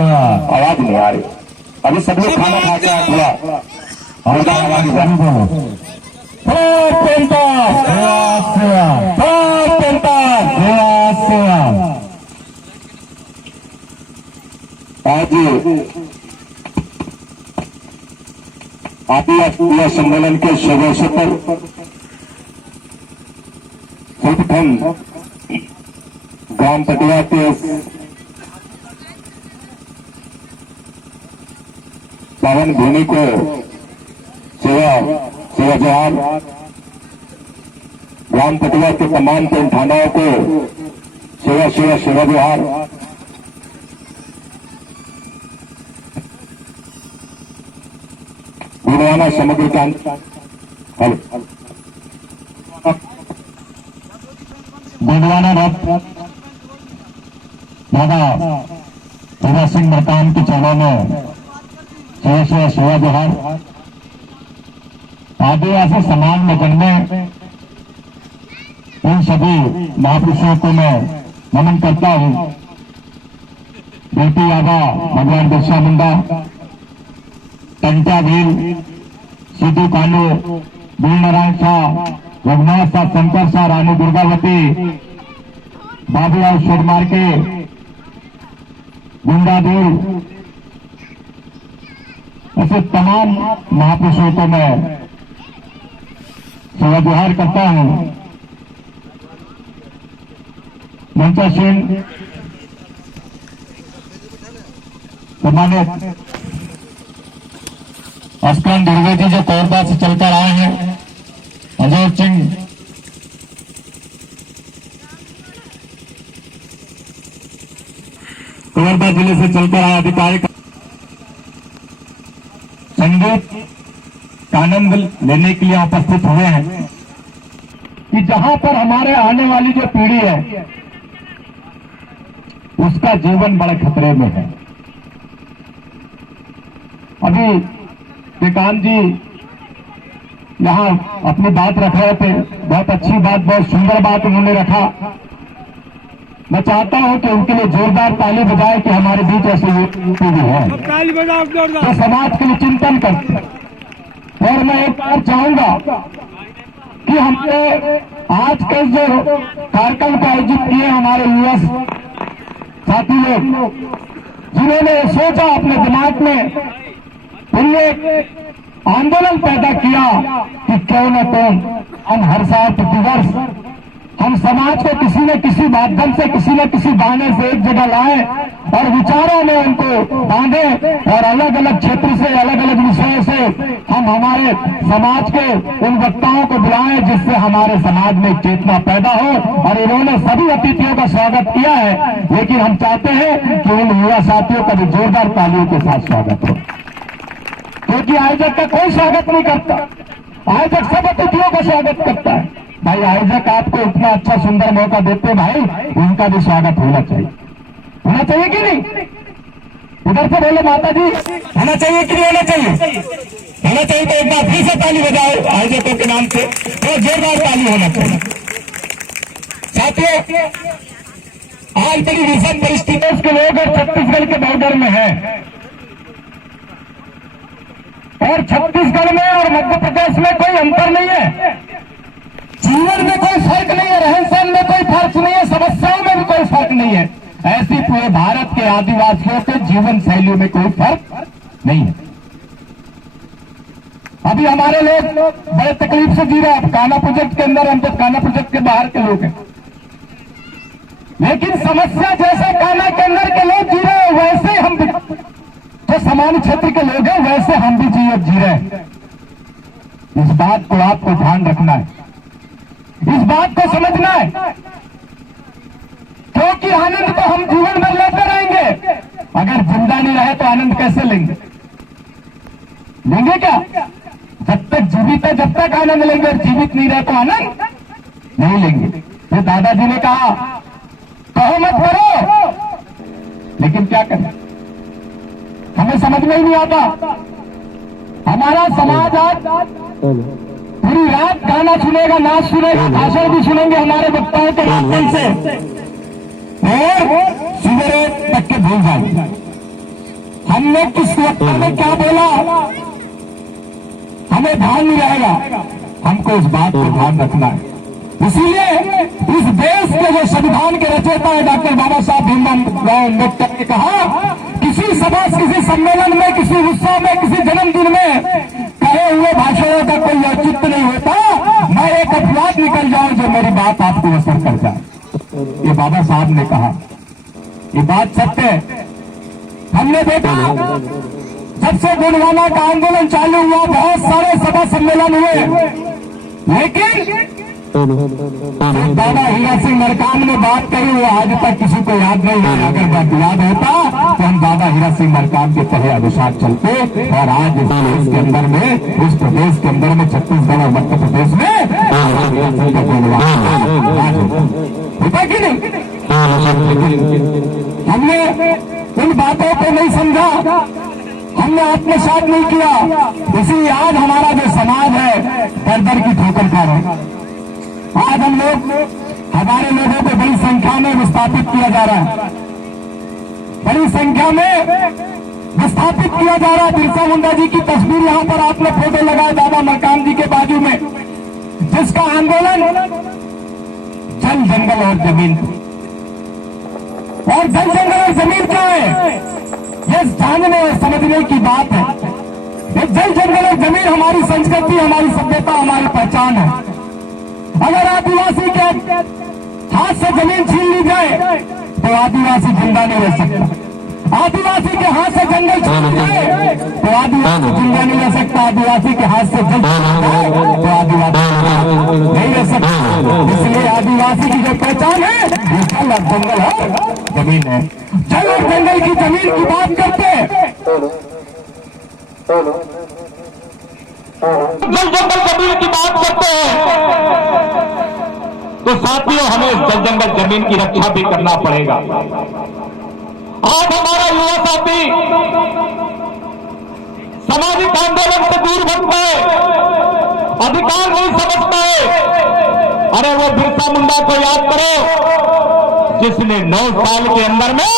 आवाज नहीं आ रही। अभी सब लोग खाना खाते हैं थोड़ा आवाज आज आप सम्मेलन के शुभ अवसर पर सर्वप्रथम ग्राम पटवा के पावन भूमि को सेवा जवाब ग्राम पटवा के तमाम थानाओं को सेवा जोहार। गुणवाना समग्र गुणवाना दादा भगत सिंह मरकाम के चरणों में सेवा जोहार। आदिवासी समाज में जन्मे उन सभी महापुरुषों को मैं नमन करता हूं। बेटी बाबा भगवान बिरसा मुंडा, टंटा भील, सिद्धू कानू, वीर नारायण शाह, रघुनाथ शाह, शंकर शाह, रानी दुर्गावती, बाबूलाल शोरमार के, गुंडाधीर, ऐसे तमाम महापुरुषों को मैं सेवा जोहार करता हूं। मंचा सिंह सम्मानित अस्कन द्विवेदी जो कोरबा से चलकर आए हैं, अजय सिंह कोरबा जिले से चलकर आए अधिकारी संगीत का आनंद लेने के लिए उपस्थित हुए हैं कि जहां पर हमारे आने वाली जो पीढ़ी है उसका जीवन बड़े खतरे में है। अभी विकांत जी यहां अपनी बात रख रहे थे, बहुत अच्छी बात, बहुत सुंदर बात उन्होंने रखा। मैं चाहता हूं कि उनके लिए जोरदार ताली बजाए कि हमारे बीच ऐसे पीढ़ी है जो समाज के लिए चिंतन करते हैं। और मैं एक बार चाहूंगा कि हमने आज के जो कार्यक्रम को आयोजित किए हमारे युवा साथी लोग, जिन्होंने सोचा अपने दिमाग में, उन्होंने आंदोलन पैदा किया कि क्यों न हम हर साल प्रतिवर्ष हम समाज को किसी न किसी माध्यम से, किसी न किसी बहाने से एक जगह लाएं और विचारों में उनको बांधे और अलग अलग क्षेत्र से, अलग अलग विषयों से हम हमारे समाज के उन वक्ताओं को बुलाएं जिससे हमारे समाज में चेतना पैदा हो। और इन्होंने सभी अतिथियों का स्वागत किया है, लेकिन हम चाहते हैं कि उन युवा साथियों का भी जोरदार तालियों के साथ स्वागत हो, क्योंकि आयोजक का कोई स्वागत नहीं करता, आयोजक सब अतिथियों का स्वागत करता है। भाई आयोजक आपको इतना अच्छा सुंदर मौका देते, भाई उनका भी स्वागत होना चाहिए, होना चाहिए कि नहीं? उधर से बोले माता जी, होना चाहिए कि नहीं होना चाहिए? होना चाहिए। तो एक बार फिर से ताली बजाओ आयोजकों के नाम से, तो जोरदार ताली होना चाहिए। साथियों, आज बड़ी विषम परिस्थितियों के लोग छत्तीसगढ़ के बॉर्डर में है, और छत्तीसगढ़ में और मध्य प्रदेश में कोई अंतर नहीं है, जीवन में कोई फर्क नहीं है, रहन सहन में कोई फर्क नहीं है, समस्याओं में भी कोई फर्क नहीं है। ऐसी पूरे भारत के आदिवासियों के जीवन शैली में कोई फर्क नहीं है। अभी हमारे लोग बड़े तकलीफ से जी रहे हैं। कान्हा प्रोजेक्ट के अंदर, हम तो कान्हा प्रोजेक्ट के बाहर के लोग हैं, लेकिन समस्या जैसे कान्हा के अंदर के लोग जी रहे हैं वैसे हम भी, जो सामान्य क्षेत्र के लोग हैं वैसे हम भी जी रहे हैं। इस बात को आपको ध्यान रखना है, इस बात को समझना है, क्योंकि आनंद तो हम जीवन में लेते रहेंगे। अगर जिंदा नहीं रहे तो आनंद कैसे लेंगे? लेंगे क्या? जब तक जीवित है जब तक आनंद लेंगे, और जीवित नहीं रहे तो आनंद नहीं लेंगे। तो दादाजी ने कहा कहो मत करो, लेकिन क्या करें, हमें समझ में ही नहीं आता। हमारा समाज आज पूरी रात गाना सुनेगा, नाच सुनेगा, भाषण भी सुनेंगे हमारे वक्ताओं के माध्यम से, और सुबह तक के भूल जाएंगे। हमने किस वक्त में क्या बोला हमें ध्यान नहीं रहेगा, हमको इस बात को ध्यान रखना है। इसीलिए इस देश के जो संविधान के रचयिता है डॉक्टर बाबा साहब भीमराव अम्बेडकर ने कहा, किसी सभा, किसी सम्मेलन में, किसी उत्सव में, किसी जन्मदिन में कहे हुए भाषणों का कोई औचित्य नहीं होता, मैं एक अपवाद निकल जाऊं जो मेरी बात आपको असर कर जाए। ये बाबा साहब ने कहा, ये बात सत्य है। हमने देखा जब से गोंडवाना का आंदोलन चालू हुआ बहुत सारे सभा सम्मेलन हुए, लेकिन बाबा हीरा सिंह मरकाम ने बात करी वो आज तक किसी को याद नहीं है। अगर याद होता तो हम बाबा हीरा सिंह मरकाम के कहे अनुसार चलते, और आज इस देश के अंदर में, इस प्रदेश के अंदर में, छत्तीसगढ़ और मध्य प्रदेश में होता कि नहीं। हमने उन बातों को नहीं समझा, हमने आत्मसात नहीं किया। इसी आज हमारा जो समाज है दर दर की ठोकर खा रहे हैं। आज हम लोग, हमारे लोगों को बड़ी संख्या में विस्थापित किया जा रहा है, बड़ी संख्या में विस्थापित किया जा रहा है। बिरसा मुंडा जी की तस्वीर यहां पर आपने फोटो लगाया बाबा मरकाम जी के बाजू में, जिसका आंदोलन जल, जंगल और जमीन, और जल, जंगल और जमीन क्या है ये जानने और समझने की बात है। ये जल, जंगल और जमीन हमारी संस्कृति, हमारी सभ्यता, हमारी पहचान है। अगर आदिवासी के हाथ से जमीन छीन ली जाए तो आदिवासी जिंदा नहीं रह सकता। आदिवासी के हाथ से जंगल छीन ली जाए तो आदिवासी जिंदा नहीं रह सकता। आदिवासी के हाथ से जल तो आदिवासी नहीं रह सकता। इसलिए आदिवासी की जो पहचान है वो जल और जंगल है, जमीन है। जल और जंगल की जमीन की बात करते हैं, जल जंगल जमीन की बात करते हैं, तो साथियों हमें जल जंगल जमीन की रक्षा भी करना पड़ेगा। आज हमारा युवा साथी सामाजिक आंदोलन से दूर भटक गए, अधिकार नहीं समझ पाए। अरे वो बिरसा मुंडा को याद करो जिसने 9 साल के अंदर में,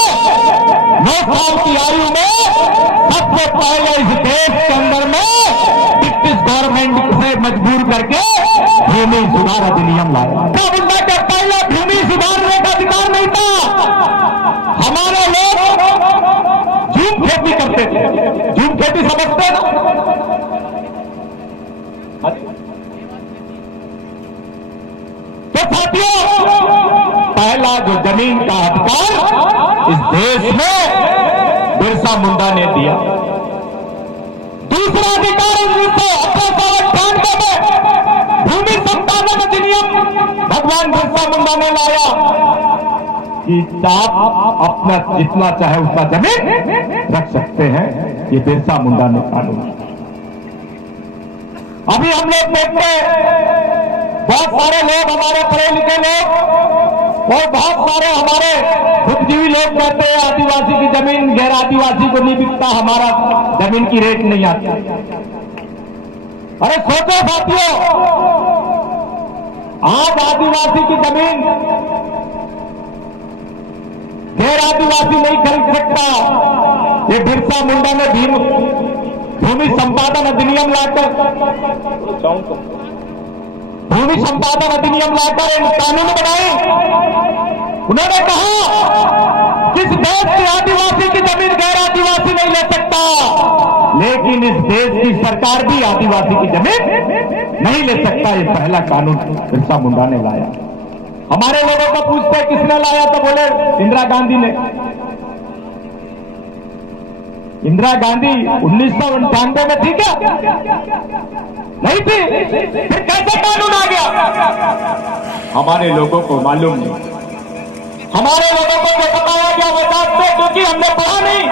9 साल की आयु में सबसे पहले इस देश के अंदर में ब्रिटिश गवर्नमेंट से मजबूर करके भूमि सुधार अधिनियम लाया। मुंडा के पहले भूमि सुधारने का अधिकार नहीं था। हमारे लोग झूम खेती करते थे, झूम खेती समझते ना। तो साथियों पहला जो जमीन का अधिकार इस देश में बिरसा मुंडा ने दिया। दूसरा अधिकार 1998 में भूमि संपादन अधिनियम भगवान बिरसा मुंडा ने लाया कि आप अपना जितना चाहे उतना जमीन रख सकते हैं। ये बिरसा मुंडा ने कानून। अभी हम लोग देखते बहुत सारे लोग, हमारे पढ़े लिखे लोग और बहुत सारे हमारे बुद्धिजीवी लोग कहते हैं आदिवासी की जमीन गैर आदिवासी को नहीं बिकता, हमारा जमीन की रेट नहीं आती। अरे सोचो साथियों, आज आदिवासी की जमीन गैर आदिवासी नहीं खरीद सकता। ये बिरसा मुंडा ने भूमि संपादन अधिनियम लाकर, भूमि संपादन अधिनियम लाकर कानून बनाए। उन्होंने कहा किस देश के आदिवासी की जमीन गैर आदिवासी नहीं ले सकता, लेकिन इस देश की सरकार भी आदिवासी की जमीन नहीं ले सकता। ये पहला कानून बिरसा मुंडा ने लाया। हमारे लोगों को पूछते हैं किसने लाया, तो बोले इंदिरा गांधी ने। इंदिरा गांधी 1998 में थी क्या? नहीं थी। फिर कैसे कानून आ गया? हमारे लोगों को मालूम नहीं। हमारे लोगों को जो बताया गया वो जानते, क्योंकि हमने पढ़ा नहीं।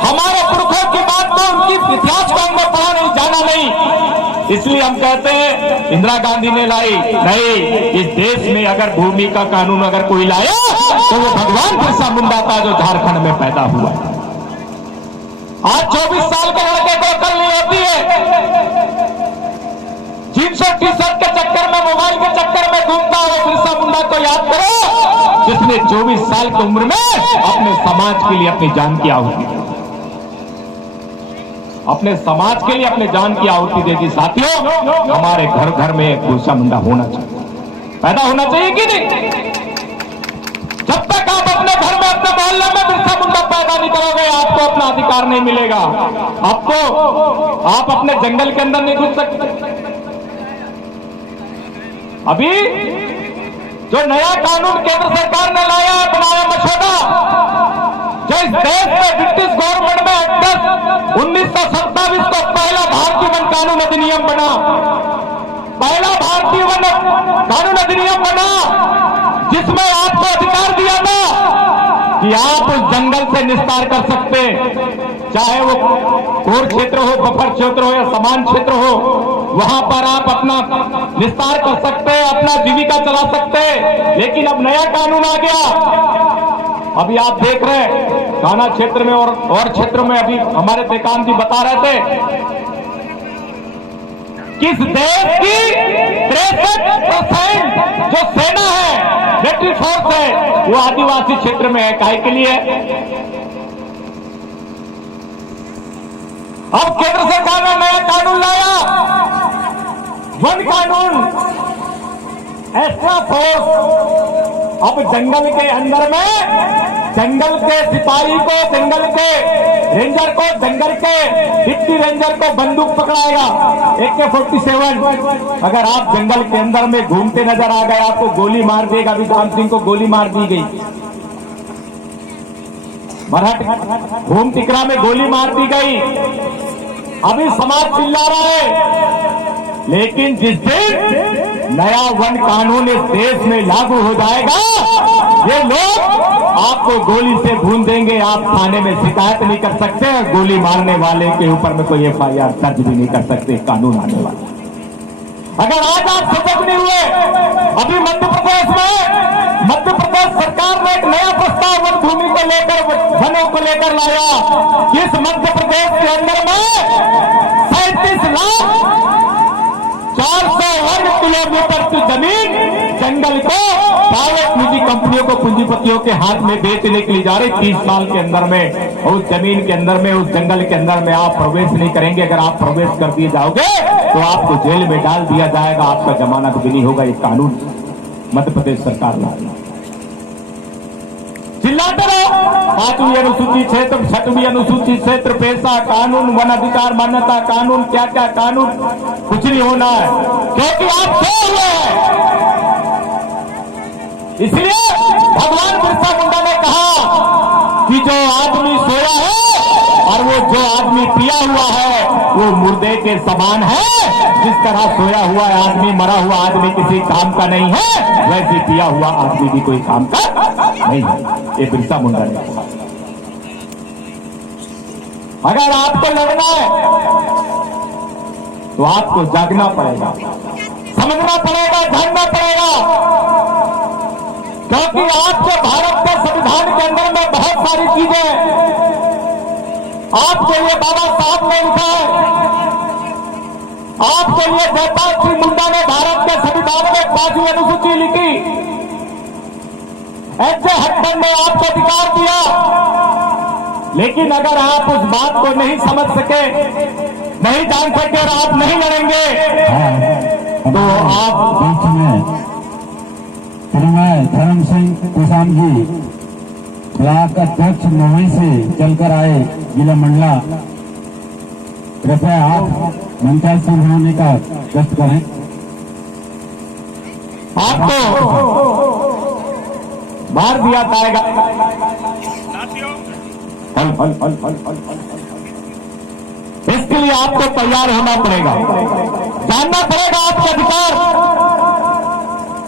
हमारे पुरखों की बात को, उनकी इतिहास को हमने पढ़ा नहीं, जाना नहीं। इसलिए हम कहते हैं इंदिरा गांधी ने लाई नहीं। इस देश में अगर भूमि का कानून अगर कोई लाया तो वो भगवान बिरसा मुंडा का, जो झारखंड में पैदा हुआ। आज 24 साल के लड़के को अकल नहीं होती है, जींस और टी शर्ट के चक्कर में, मोबाइल के चक्कर में घूमता है। बिरसा मुंडा को याद करो जिसने 24 साल की उम्र में अपने समाज के लिए अपनी जान की आहुति दी। अपने समाज के लिए अपने जान की आहुति दे दी। साथियों, हमारे घर घर में एक बिरसा मुंडा होना चाहिए, पैदा होना चाहिए कि नहीं? जब तक आप अपने घर में अपने मोहल्ले में बिरसा मुंडा पैदा नहीं करोगे, आपको अपना अधिकार नहीं मिलेगा। आपको आप अपने जंगल के अंदर नहीं घुस सकते। अभी जो नया कानून केंद्र सरकार ने लाया है, बनाया मसौदा, जो इस देश में ब्रिटिश गवर्नमेंट में एक्ट 1927 को पहला भारतीय वन कानून अधिनियम बना, पहला भारतीय वन कानून अधिनियम बना, जिसमें आपको अधिकार दिया था कि आप उस जंगल से निस्तार कर सकते, चाहे वो कोर क्षेत्र हो, बफर क्षेत्र हो या समान क्षेत्र हो, वहां पर आप अपना निस्तार कर सकते, अपना जीविका चला सकते। लेकिन अब नया कानून आ गया। अभी आप देख रहे हैं थाना क्षेत्र में और क्षेत्रों में, अभी हमारे टेकाम जी बता रहे थे, किस देश की 63% जो सेना है, मिलिट्री फोर्स है, वो आदिवासी क्षेत्र में है। काहे के लिए? अब केंद्र सरकार ने नया कानून लाया, वन कानून, एक्स्ट्रा फोर्स। अब जंगल के अंदर में जंगल के सिपाही को, जंगल के रेंजर को, जंगल के डिप्टी रेंजर को बंदूक पकड़ाएगा, AK-47। अगर आप जंगल के अंदर में घूमते नजर आ गए, आपको गोली मार देगा। अभी राम सिंह को गोली मार दी गई, मराठी घूम टिकरा में गोली मार दी गई। अभी समाज चिल्ला रहा है, लेकिन जिस दिन नया वन कानून इस देश में लागू हो जाएगा, ये लोग आपको गोली से भून देंगे। आप थाने में शिकायत नहीं कर सकते, गोली मारने वाले के ऊपर में कोई FIR दर्ज भी नहीं कर सकते। कानून आने वाला, अगर आज आप सजग नहीं हुए, अभी मध्य प्रदेश सरकार ने एक नया प्रस्ताव वन भूमि को लेकर, वनों को लेकर लाया। इस मध्य प्रदेश के अंदर में 37 लाख 400 वर्ग किलोमीटर की जमीन जंगल को प्राइवेट निजी कंपनियों को, पूंजीपतियों के हाथ में बेचने के लिए जा रही। 30 साल के अंदर में उस जमीन के अंदर में, उस जंगल के अंदर में आप प्रवेश नहीं करेंगे। अगर आप प्रवेश कर दिए जाओगे तो आपको जेल में डाल दिया जाएगा, आपका जमानत भी नहीं होगा। ये कानून मध्य प्रदेश सरकार लाई। चिल्लाते रहो, 5वीं अनुसूची क्षेत्र, 6वीं अनुसूची क्षेत्र, पैसा कानून, वन अधिकार मान्यता कानून, क्या क्या कानून, कुछ नहीं होना है, क्योंकि आप सोए हुए हैं। इसलिए भगवान बिरसा मुंडा ने कहा कि जो आदमी सोया है और वो जो आदमी पिया हुआ है, वो मुर्दे के समान है। जिस तरह सोया हुआ आदमी, मरा हुआ आदमी किसी काम का नहीं है, वैसे पिया हुआ आदमी भी कोई काम का नहीं है। ये बिरसा मुंडा ने कहा। अगर आपको लड़ना है तो आपको जागना पड़ेगा, समझना पड़ेगा, जानना पड़ेगा, क्योंकि आपके भारत के संविधान के अंदर में बहुत सारी चीजें आपके लिए बाबा साहब ने लिखा है। आपके लिए जयपाल सिंह मुंडा ने भारत के संविधान में 5वीं अनुसूची लिखी। ऐसे हटकर ने आपको अधिकार दिया, लेकिन अगर आप उस बात को नहीं समझ सके, नहीं जान सके और आप नहीं लड़ेंगे तो आप बीच में धर्म सिंह कुसाम जी ब्लॉक अध्यक्ष मुंबई से चलकर आए जिला मंडला, कृपया आप मंचाल संभालने का कष्ट करें। आपको मार दिया जाएगा। इसके लिए आपको तैयार होना पड़ेगा, जानना पड़ेगा आपके अधिकार।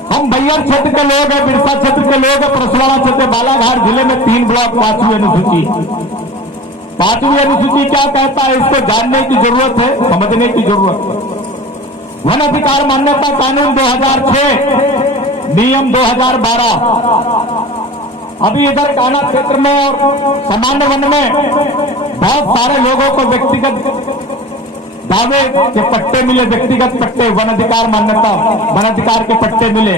हम बैयर क्षेत्र के लोग हैं, बिरसा क्षेत्र के लोग हैं, परसवाड़ा क्षेत्र, बालाघाट जिले में 3 ब्लॉक 5वीं अनुसूची। 5वीं अनुसूची क्या कहता है, इसको जानने की जरूरत है, समझने की जरूरत है। वन अधिकार मान्यता कानून 2006, नियम 2012। अभी इधर कान्हा क्षेत्र में और सामान्य वन में बहुत सारे लोगों को व्यक्तिगत दावे के पट्टे मिले, व्यक्तिगत पट्टे, वन अधिकार मान्यता, वन अधिकार के पट्टे मिले।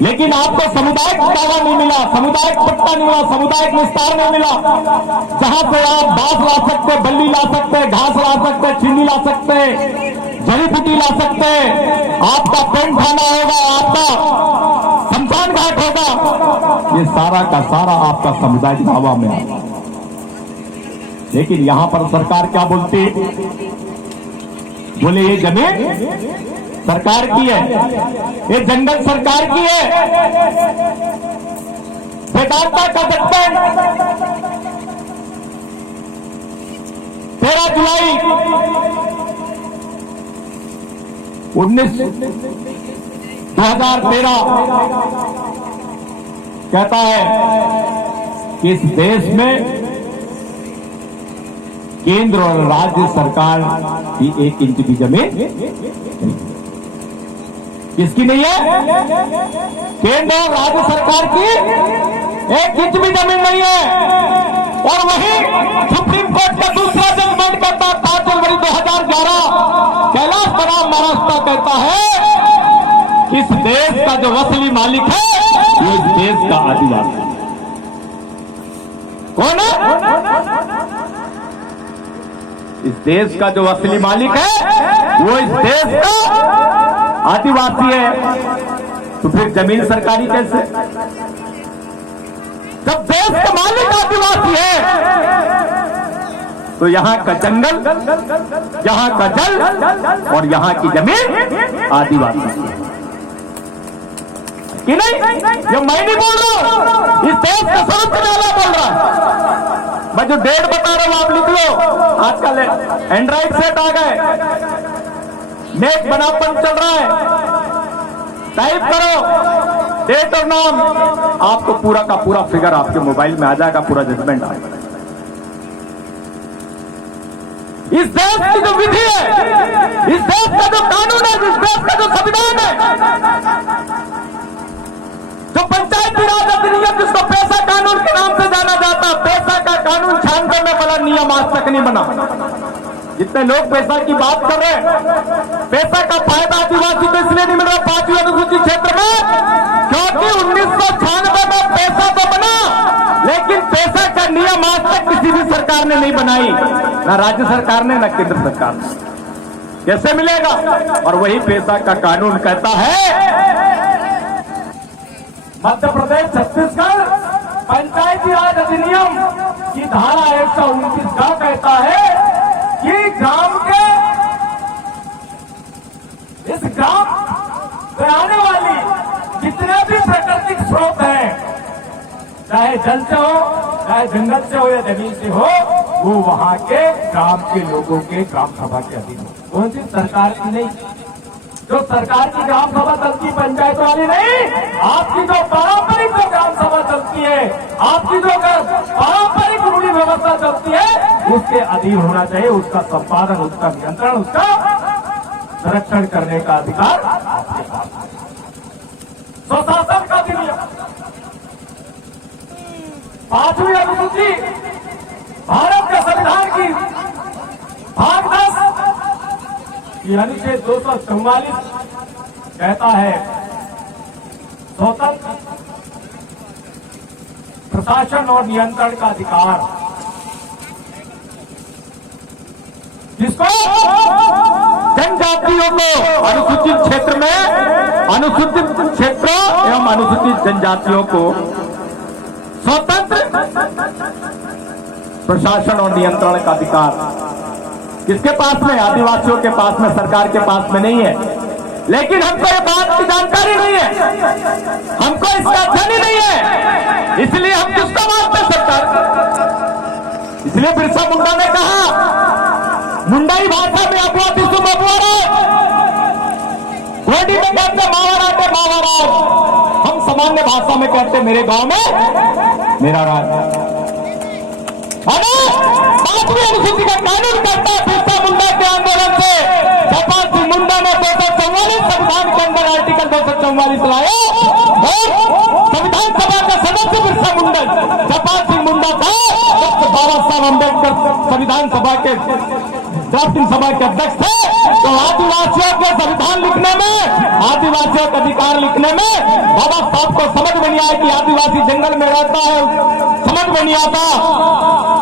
लेकिन आपको सामुदायिक दावा नहीं मिला, सामुदायिक पट्टा नहीं मिला, सामुदायिक विस्तार नहीं मिला, जहां से आप बांस ला सकते, बल्ली ला सकते, घास ला सकते, चीनी ला सकते, जड़ी बूटी ला सकते, आपका पेंट खाना होगा, आपका शमशान घाट होगा, ये सारा का सारा आपका सामुदायिक दावा में आता। लेकिन यहां पर सरकार क्या बोलती, बोले ये जमीन सरकार की है, ये जंगल सरकार की है, वेदांता का दफ्तर 13 जुलाई 2013 कहता है कि इस देश में केंद्र और राज्य सरकार की 1 इंच की जमीन किसकी नहीं है, केंद्र और राज्य सरकार की 1 इंच भी जमीन नहीं है। और वहीं सुप्रीम कोर्ट का दूसरा जजमेंट कहता है 5 जनवरी 2011 कैलाश बराम महाराष्ट्र कहता है इस देश का जो असली मालिक है वो इस देश का आदिवासी कौन है, इस देश का जो असली मालिक है वो इस देश का आदिवासी है। तो फिर जमीन सरकारी कैसे, जब देश का मालिक आदिवासी है तो यहां का जंगल, यहां का जल और यहां की जमीन आदिवासी कि नहीं? ये मैं नहीं बोल रहा हूं, इस देश का सर्वोच्च न्यायालय बोल रहा है। मैं जो डेट बता रहा हूं आप लिख लो, आजकल एंड्रॉइड सेट आ गए, नेट बनापन चल रहा है, टाइप करो डेट और नाम, आपको पूरा का पूरा फिगर आपके मोबाइल में आ जाएगा, पूरा जजमेंट आएगा। इस देश की जो विधि है, इस देश का जो कानून है, इस देश का जो संविधान है, जो पंचायती राज अधिनियम जिसको पैसा कानून के नाम से जाना जाता, पैसा का कानून 96 में बना नियम आज तक नहीं बना। जितने लोग पैसा की बात कर रहे हैं, पैसा का फायदा आदिवासी को इसलिए नहीं मिल रहा 5वीं अनुसूचित क्षेत्र में, क्योंकि 1996 में पैसा तो बना, लेकिन पैसा का नियम आज तक किसी भी सरकार ने नहीं बनाई, ना राज्य सरकार ने, ना केंद्र सरकार ने। कैसे मिलेगा? और वही पैसा का कानून कहता है मध्य प्रदेश छत्तीसगढ़ पंचायती राज अधिनियम की धारा 129 का कहता है कि ग्राम के, इस ग्राम में आने वाली जितने भी प्राकृतिक स्रोत हैं, चाहे जल से हो, चाहे जंगल से हो या जमीन से हो, वो वहां के ग्राम के लोगों के ग्राम सभा के अधीन हो। कौन सी सरकार की नहीं, जो सरकार की ग्राम सभा चलती पंचायत वाली नहीं, आपकी जो पारंपरिक जो ग्राम सभा चलती है, आपकी जो पारंपरिक रूढ़ी व्यवस्था चलती है, उसके अधीन होना चाहिए। उसका संपादन, उसका नियंत्रण, उसका संरक्षण करने का अधिकार आपके पास है। स्वशासन का अधिनियम 5वीं अनुसूची भारत के संविधान की भाग 10 अनुच्छेद 244 कहता है स्वतंत्र प्रशासन और नियंत्रण का अधिकार, जिसको जनजातियों को अनुसूचित क्षेत्र में, अनुसूचित क्षेत्रों एवं अनुसूचित जनजातियों को स्वतंत्र प्रशासन और नियंत्रण का अधिकार किसके पास में? आदिवासियों के पास में, सरकार के पास में नहीं है। लेकिन हमको ये बात की जानकारी नहीं है, हमको इसका अध्ययन ही नहीं है, इसलिए हम किसको मानते सरकार? इसलिए बिरसा मुंडा ने कहा, मुंडाई भाषा में अबुआ दिसु बबुआ, गोडी में कहते मावाराटे, हम सामान्य भाषा में कहते मेरे गांव में मेरा राज। 5वीं अनुसूची का कानून करता है बिरसा मुंडा के आंदोलन से जयपाल सिंह मुंडा ने 244 संविधान के अंदर आर्टिकल 244 लाया और संविधान सभा का सदस्य बिरसा मुंडा जयपाल सिंह मुंडा था। बाबा साहब अम्बेडकर संविधान सभा के ड्राफ्टिंग सभा के अध्यक्ष थे, तो आदिवासियों के संविधान लिखने में, आदिवासियों का अधिकार लिखने में बाबा साहब को समझ में नहीं आया कि आदिवासी जंगल में रहता है, समझ में नहीं आता,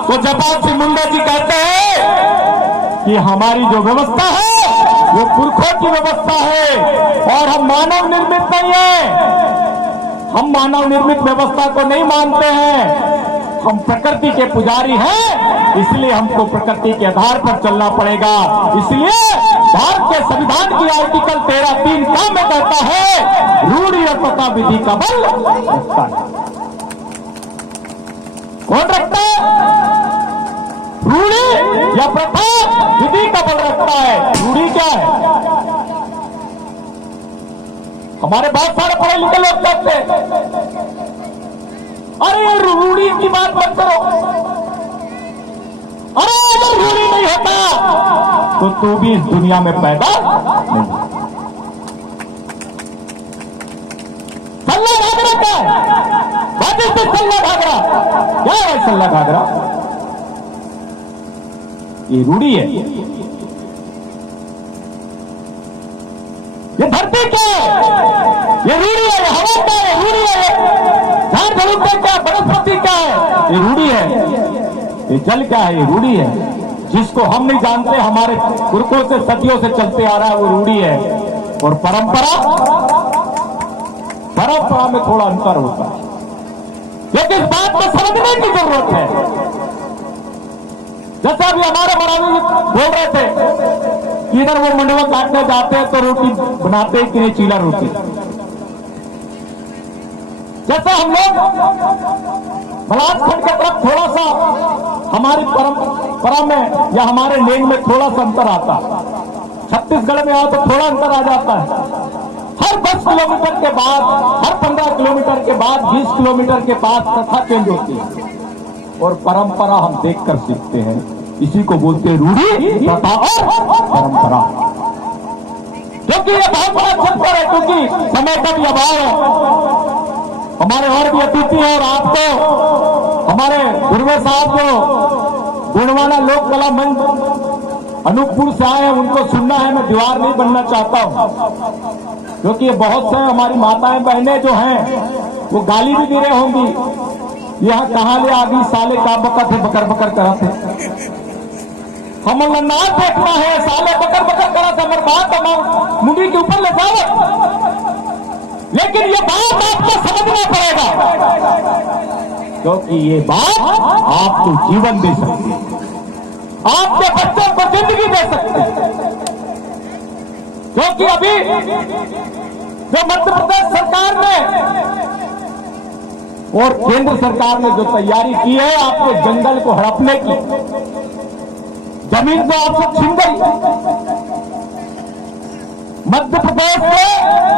तो जयपाल सिंह मुंडा जी कहते हैं कि हमारी जो व्यवस्था है वो पुरखों की व्यवस्था है और हम मानव निर्मित नहीं है। हम मानव निर्मित व्यवस्था को नहीं मानते हैं, हम प्रकृति के पुजारी हैं, इसलिए हमको प्रकृति के आधार पर चलना पड़ेगा। इसलिए भारत के संविधान की आर्टिकल 13(3) क्या में कहता है, रूढ़ि और प्रथा विधि का बल रखता है। कौन रखता है? रूढ़ि या प्रथा विधि का बल रखता है। रूढ़ि क्या है? हमारे बहुत सारे पढ़े लिखे लोग कहते हैं अरे रूढ़ी की बात मत करो, अरे अगर रूढ़ी नहीं होता तो तू भी इस दुनिया में पैदा नहीं। सल्ला घाघरा क्या है? व्हाट इज दिस सल्ला घाघरा? क्या है सल्ला घाघरा? ये रूढ़ी है। ये धरती क्या है? ये रूढ़ी है। ये हवा क्या है? रूढ़ी है। झाड़ झड़ूटे क्या है? वनस्पति क्या है? ये रूढ़ी है। ये जल क्या है? ये रूढ़ी है। जिसको हम नहीं जानते, हमारे पुरखों से सदियों से चलते आ रहा है, वो रूढ़ी है। और परंपरा में थोड़ा अंतर होता है, लेकिन इस बात को समझने की जरूरत है। जैसे अभी हमारे मराठी बोल रहे थे, इधर वो मंडवा काटने जाते हैं तो रोटी बनाते हैं कि नहीं, चीला रोटी। जैसे हम लोग बलासखंड की तरफ थोड़ा सा हमारी परंपरा में या हमारे लेन में थोड़ा सा अंतर आता है, छत्तीसगढ़ में आओ तो थोड़ा अंतर आ जाता है। हर 10 किलोमीटर के बाद, हर 15 किलोमीटर के बाद, 20 किलोमीटर के बाद प्रथा चेंज होती है और परंपरा हम देखकर सीखते हैं। इसी को बोलते हैं रूढ़ी, प्रथा और परंपरा। क्योंकि ये बहुत बड़ा चक्कर है, क्योंकि समय का भी अभाव है। हमारे और भी अतिथि हैं और आपको हमारे गुरुवे साहब जो गुणवाना लोक कला मंच अनूपपुर से आए हैं, उनको सुनना है। मैं दीवार नहीं बनना चाहता हूं, क्योंकि ये बहुत से हमारी माताएं बहनें जो हैं वो गाली भी दे रहे होंगी, यहां कहां ले आ गई साले का बकर थे, बकर बकर करा थे। हम ना देखना है, साले बकर बकर करा था, मर बात मुंडी के ऊपर ले जाओ। लेकिन ये बात आपको समझना पड़ेगा, क्योंकि ये बात आपको जीवन दे सकती है, आपके बच्चों को जिंदगी दे सकती है। क्योंकि अभी जो मध्य प्रदेश सरकार ने और केंद्र सरकार ने जो तैयारी की है आपके जंगल को हड़पने की, जमीन को आपसे छीन गई। मध्य प्रदेश में